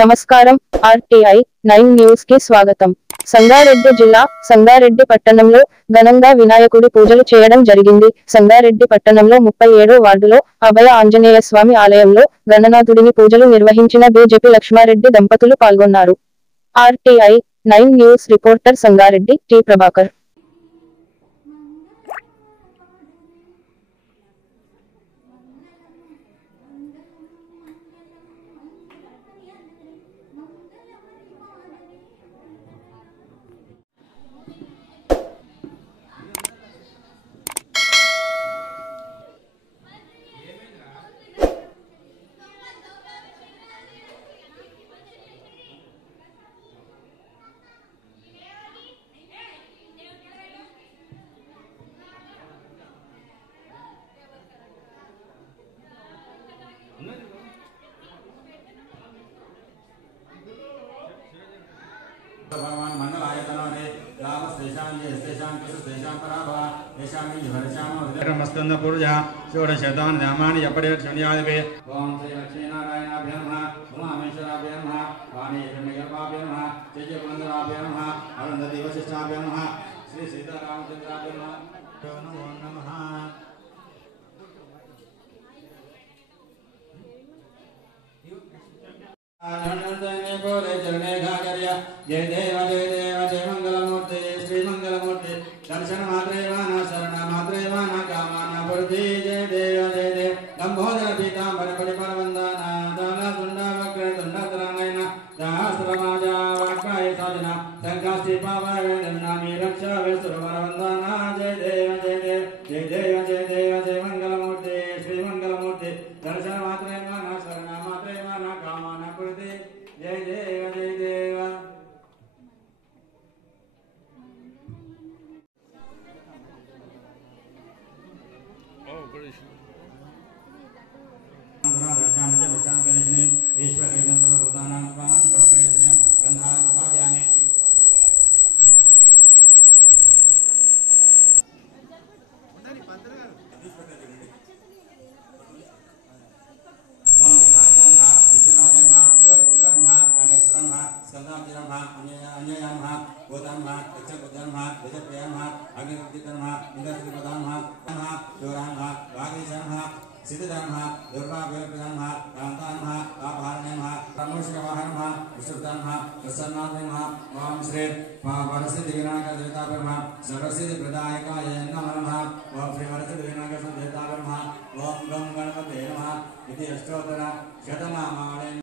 నమస్కారం RTI 9 news కి స్వాగతం. సంగారెడ్డి జిల్లా సంగారెడ్డి పట్టణంలో ఘనంగా వినాయకుడి పూజలు చేయడం జరిగింది. సంగారెడ్డి పట్టణంలో 37వ వార్డులో అభయ ఆంజనేయ స్వామి ఆలయంలో గణనాథుడిని పూజలు నిర్వహించిన బీజేపీ లక్ష్మారెడ్డి దంపతులు పాల్గొన్నారు. RTI 9 news reporter Sangareddy T Prabhakar. भगवान मंगल आयतनो रे राम स्तेषां ये स्तेषां किस स्तेषां पराभा येषामि हर्षाम उदरमस्तंद पुरुषा षोडशतान् रामाणि यपडेत् शनियादिवे ओम श्री लक्ष्मी नारायणाभ्य नमः उमामेश्वराभ्य नमः वाणी हिरण्यगर्भाभ्य नमः चैत्यपुरन्दराभ्य नमः अरुन्धति वसिष्ठाभ्य नमः श्री सीतारामचन्द्राभ्य नमः नमो नमः आनंदने बोले चरणे घागर्या जय देव जय मंगलमूर्ति श्री मंगलमूर्ति दर्शन मात्रे वाना शरण मात्रे वाना कामना पूर्ति जय देव लंबोदर पीतांबर परिपरवंदना दाना सुंडा वक्र तुंडतरायना सहस्रमाजा वाक्काय साधना संकास्ति पावय नामी रक्षा विसुरवरवंदना जय देव जय मंगलमूर्ति श्री मंगलमूर्ति दर्शन मात्रे वाना शरण मात्रे वाना कामना पूर्ति जय देव ईश्वर सर्वभूतानां सर्वप्रेष्यं गन्धां भावयामि सिद्धधर्मः दुर्गाभ्योर्प्रधानः कान्तानः आभारणमः प्रमोषकवाहनमः विश्रुतनः प्रसन्नात्मनः ओम श्री वरसिद्धि विनायक देवताभ्यो नमः सर्वसिद्धि प्रदायकाय नमः ओम श्री वरसिद्धि विनायक देवताभ्यो नमः ओम गं गणपतये नमः इति अष्टोत्तर शतनामावళి